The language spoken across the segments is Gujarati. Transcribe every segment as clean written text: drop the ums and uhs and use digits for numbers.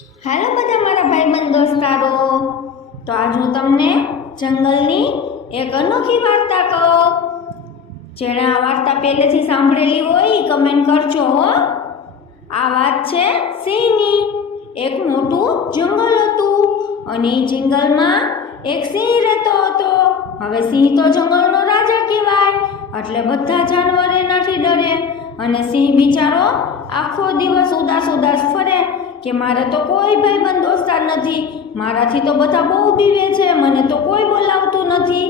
हेलो बधा मारा भाईबंध दोस्तारो। तो आज हूँ तमने जंगलनी एक अनोखी वार्ता कहूं। जेणे आ वार्ता पहलेथी सांभळेली होय ई कमेंट करजो हो। आ वात छे सिंहनी। एक मोटुं जंगल हतुं अने ई जंगलमां एक सिंह रहेतो हतो। हवे सिंह तो जंगलनो राजा कहेवाय, એટલે બધા જાનવર એનાથી ડરે અને સિંહ બિચારો આખો દિવસ ઉદાસ ઉદાસ ફરે કે મારે તો કોઈ ભાઈબંધ દોસ્તાર નથી, મારાથી તો બધા બહુ બીવે છે, મને તો કોઈ બોલાવતું નથી।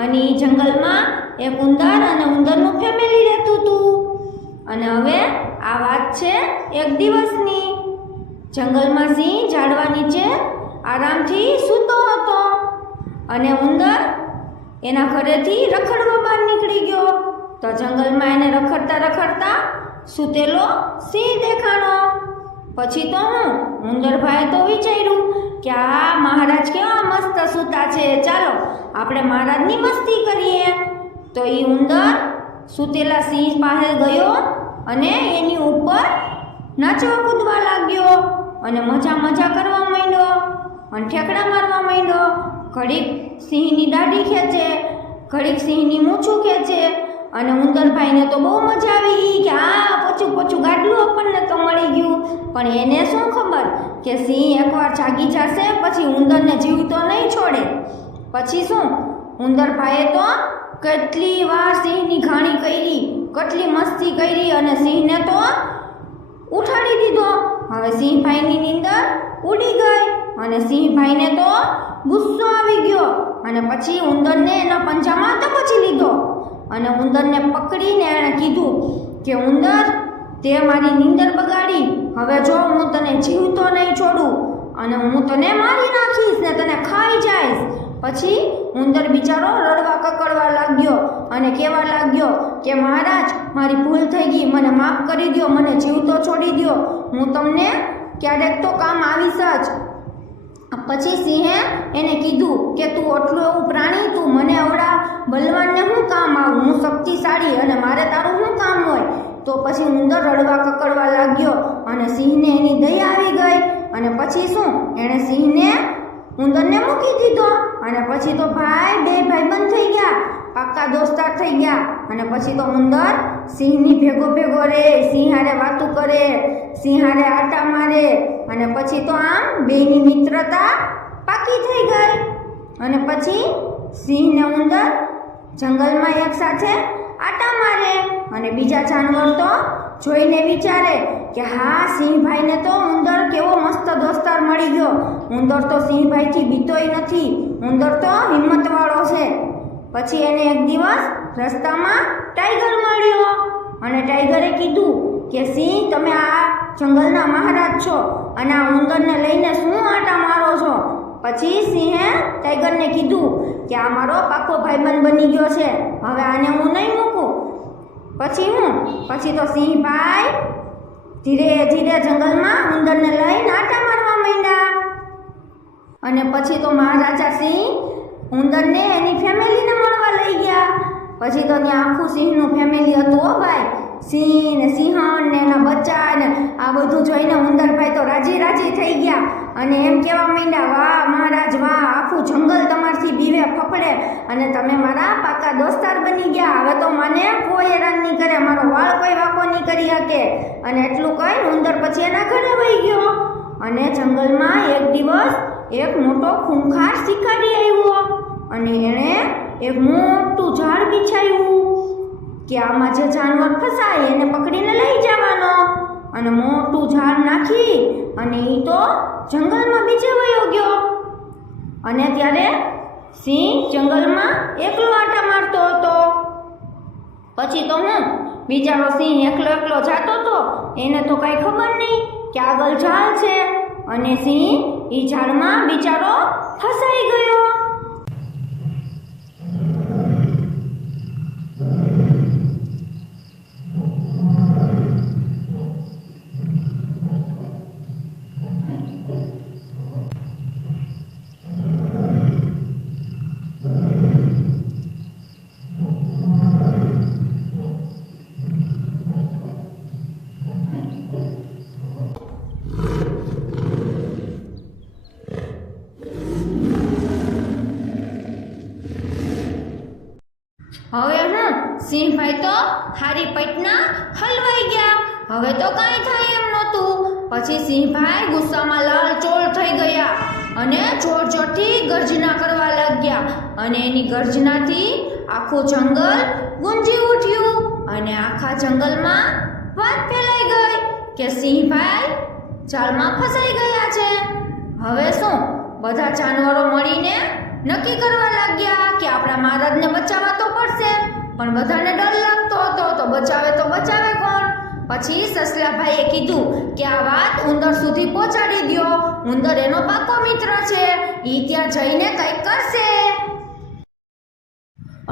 અને એ જંગલમાં એક ઉંદર અને ઉંદરનું ફેમિલી રહેતું હતું। અને હવે આ વાત છે એક દિવસની। જંગલમાં સિંહ ઝાડવા નીચે આરામથી સૂતો હતો અને ઉંદર એના ઘરેથી રખડવા બહાર નીકળી ગયો। તો જંગલમાં એને રખડતા રખડતા સૂતેલો સિંહ દેખાણો। પછી તો ઉંદરભાઈએ તો વિચાર્યું કે આ મહારાજ કેવા મસ્ત સૂતા છે, ચાલો આપણે મહારાજની મસ્તી કરીએ। તો એ ઉંદર સૂતેલા સિંહ પાસે ગયો અને એની ઉપર નાચવા કૂદવા લાગ્યો અને મજા મજા કરવા માંડ્યો અને ઠેકડા મારવા માંડ્યો। ઘડીક સિંહની દાઢી ખેંચે, ઘડીક સિંહની મૂછું ખેંચે અને ઉંદરભાઈને તો બહુ મજા આવી ગઈ કે આ પોચું પોચું ગાડલું આપણને તો મળી ગયું। પણ એને શું ખબર કે સિંહ એકવાર જાગી જશે પછી ઉંદરને જીવતો નહીં છોડે। પછી શું ઉંદરભાઈએ તો કેટલી વાર સિંહની ઘાણી કરી, કેટલી મસ્તી કરી અને સિંહને તો ઉઠાડી દીધો। હવે સિંહભાઈની નીંદર ઉડી ગઈ અને સિંહભાઈને તો ગુસ્સો આવી ગયો અને પછી ઉંદરને એના પંજામાં દબોચી લીધો અને ઉંદરને પકડીને એણે કીધું કે ઉંદર, તે મારી નીંદર બગાડી, હવે જો હું તને જીવતો નહીં છોડું અને હું તને મારી નાખીશ ને તને ખાઈ જઈશ। પછી ઉંદર બિચારો રડવા કકડવા લાગ્યો અને કહેવા લાગ્યો કે મહારાજ, મારી ભૂલ થઈ ગઈ, મને માફ કરી દો, મને જીવતો છોડી દો, હું તમને ક્યારેક તો કામ આવીશ જ। પછી સિંહે એને કીધું કે તું આટલું એવું પ્રાણી, તું મને આવડા બલવાનને શું કામ આવું, હું શક્તિશાળી અને મારે તારું શું કામ હોય। તો પછી ઉંદર રડવા કકડવા લાગ્યો અને સિંહને એની દયા આવી ગઈ અને પછી શું એણે સિંહને ઉંદરને મૂકી દીધો અને પછી તો બે ભાઈબંધ થઈ ગયા, પાક્કા દોસ્તાર થઈ ગયા। અને પછી તો ઉંદર સિંહની ભેગો ભેગો રહે, સિંહ હારે વાતું કરે, સિંહ હારે આટા મારે અને પછી તો આમ બેયની મિત્રતા પાકી થઈ ગઈ। અને પછી સિંહ ને ઉંદર જંગલમાં એક સાથે આટા મારે અને બીજા જાનવર તો જોઈને વિચારે કે હા, સિંહભાઈને તો ઉંદર કેવો મસ્ત દોસ્તાર મળી ગયો, ઉંદર તો સિંહભાઈથી બીતોય નથી, ઉંદર તો હિંમતવાળો છે। પછી એને એક દિવસ રસ્તામાં ટાઈગર મળ્યો અને ટાઈગરે કીધું કે સિંહ, તમે આ જંગલના મહારાજ છો અને આ ઉંદરને લઈને શું આટા મારો છો। પછી સિંહે ટાઈગરને કીધું કે આ મારો પાકો ભાઈબંધ બની ગયો છે, હવે આને હું નહીં મૂકું। પછી તો સિંહભાઈ ધીરે ધીરે જંગલમાં ઉંદરને લઈને આટા મારવા માંડ્યા અને પછી તો મહારાજા સિંહ ઉંદરને એની ફેમિલીને મળવા લઈ ગયા। પછી તો ત્યાં આખું સિંહનું ફેમિલી હતું હો ભાઈ, સિંહ ને સિંહણ ને એના બચ્ચા ને આ બધું જોઈને ઉંદરભાઈ તો રાજી રાજી થઈ ગયા અને એમ કહેવા માંડ્યા, વાહ મહારાજ વાહ, આખું જંગલ તમારથી બીવે ફફડે અને તમે મારા પાકા દોસ્તાર બની ગયા, હવે તો મને કોઈ હેરાન નહીં કરે, મારો વાળ કોઈ વાંકો નહીં કરી શકે। અને એટલું કહી ઉંદર પછી એના ઘરે વહી ગયો અને જંગલમાં એક દિવસ એક મોટો ખૂંખાર શિકારી આવ્યો અને એણે એક મોટું ઝાડ બિછાવ્યું કે આમાં જે જાનવર ફસાય એને પકડીને લઈ જવાનો અને મોટું ઝાડ નાખી અને એ તો જંગલમાં બીજે વયો ગયો। અને ત્યારે સિંહ જંગલમાં એકલો આટા મારતો હતો। પછી તો બિચારો સિંહ એકલો એકલો જાતો હતો, એને તો કાંઈ ખબર નહીં કે આગળ ઝાડ છે અને સિંહ એ ઝાડમાં બિચારો ફસાઈ ગયો। હવે સિંહભાઈ તો હારી પેટના હલવાઈ ગયા. હવે તો કાંઈ થાય એમ નહોતું. પછી સિંહભાઈ ગુસ્સામાં લાલચોળ થઈ ગયા અને જોર જોરથી ગર્જના કરવા લાગ્યા. અને એની ગર્જનાથી આખું જંગલ ગુંજી ઉઠ્યું અને આખા જંગલમાં વાત ફેલાઈ ગઈ કે સિંહભાઈ જાળમાં ફસાઈ ગયા છે. હવે શું બધા જાનવરો મળીને નક્કી કરવા લાગ્યા કે આપણા મહારાજને બચાવવા તો પડશે, પણ બધાને ડર લાગતો હતો તો બચાવે કોણ? પછી સસલાભાઈએ કીધું કે આ વાત ઉંદર સુધી પહોંચાડી દ્યો. ઉંદર એનો પાકો મિત્ર છે, ઈ ત્યાં જઈને કંઈક કરશે.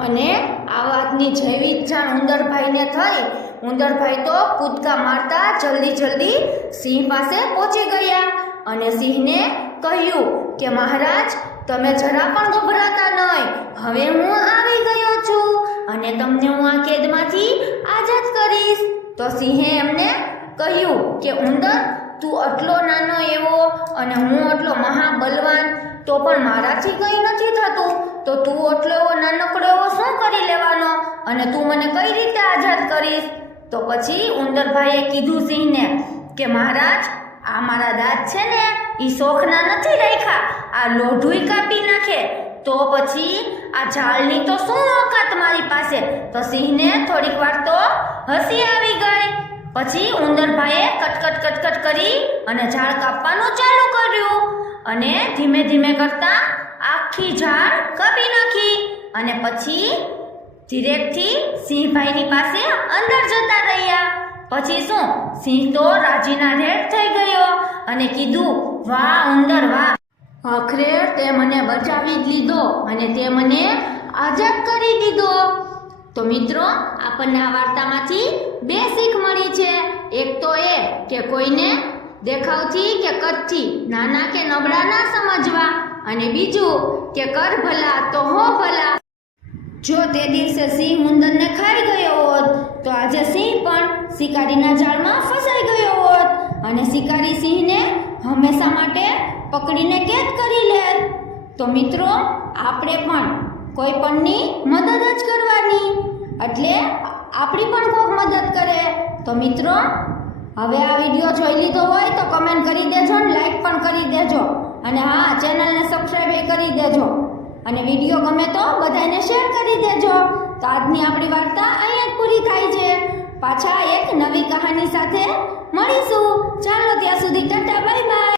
અને આ વાતની જેવી જ જાણ ઉંદરભાઈને થઈ, ઉંદરભાઈ તો કૂદકા મારતા જલ્દી સિંહ પાસે પહોંચી ગયા અને સિંહને કહ્યું કે મહારાજ તમે જરા પણ ગભરાતા નહીં, હવે હું આવી ગયો છું અને તમને હું આ કેદમાંથી આઝાદ કરીશ. તો સિંહે એમને કહ્યું કે ઉંદર તું આટલો નાનો એવો અને હું આટલો મહાબલવાન, તો પણ મારાથી કંઈ નથી થતું, તો તું આટલો એવો નાનકડો એવો શું કરી લેવાનો અને તું મને કઈ રીતે આઝાદ કરીશ? તો પછી ઉંદરભાઈએ કીધું સિંહને કે મહારાજ આ મારા દાંત છે ને એ શોખના નથી રાખ્યા, આ લોઢુંય કાપી નાખે, તો પછી આ ઝાડની તો શું ઓકાત મારી પાસે? તો સિંહને થોડીક વાર તો હસી આવી ગઈ. પછી ઉંદરભાઈએ કટકટ કરી અને ઝાડ કાપવાનું ચાલુ કર્યું અને ધીમે કરતા આખી ઝાડ કાપી નાખી. અને પછી ધીરેકથી સિંહભાઈની પાસે અંદર જતા રહ્યા. પછી શું સિંહ તો રાજીના રેડ થઈ ગયો અને કીધું વાહ ઉંદર વાહ, આખરે તે મને બચાવી જ લીધો અને તે મને આઝાદ કરી દીધો. તો મિત્રો આપણને આ વાર્તામાંથી બે શીખ મળી છે. એક તો એ કે કોઈને દેખાવથી કે કદથી નાના કે નબળા ના સમજવા, અને બીજું કે કર ભલા તો હો ભલા. જો તે દિવસે સિંહ ઉંદરને ખાઈ ગયો હોત તો આજે સિંહ પણ શિકારીના જાળમાં ફસાઈ ગયો હોત અને શિકારી સિંહને હંમેશા માટે પકડીને કેદ કરી લેત. તો મિત્રો આપણે પણ કોઈ પણની મદદ જ કરવાની, એટલે આપણી પણ કોઈક મદદ કરે. તો મિત્રો હવે આ વિડીયો જોઈ લીધો હોય તો કમેન્ટ કરી દેજો અને લાઈક પણ કરી દેજો, અને હા ચેનલને સબસ્ક્રાઈબ કરી દેજો, અને વિડીયો ગમે તો બધાને શેર કરી દેજો. તો આજની આપણી વાર્તા અહીંયા જ પૂરી થાય છે. પાછા એક નવી કહાની સાથે મળીશું. ચાલો ત્યાં સુધી ટાટા બાય બાય.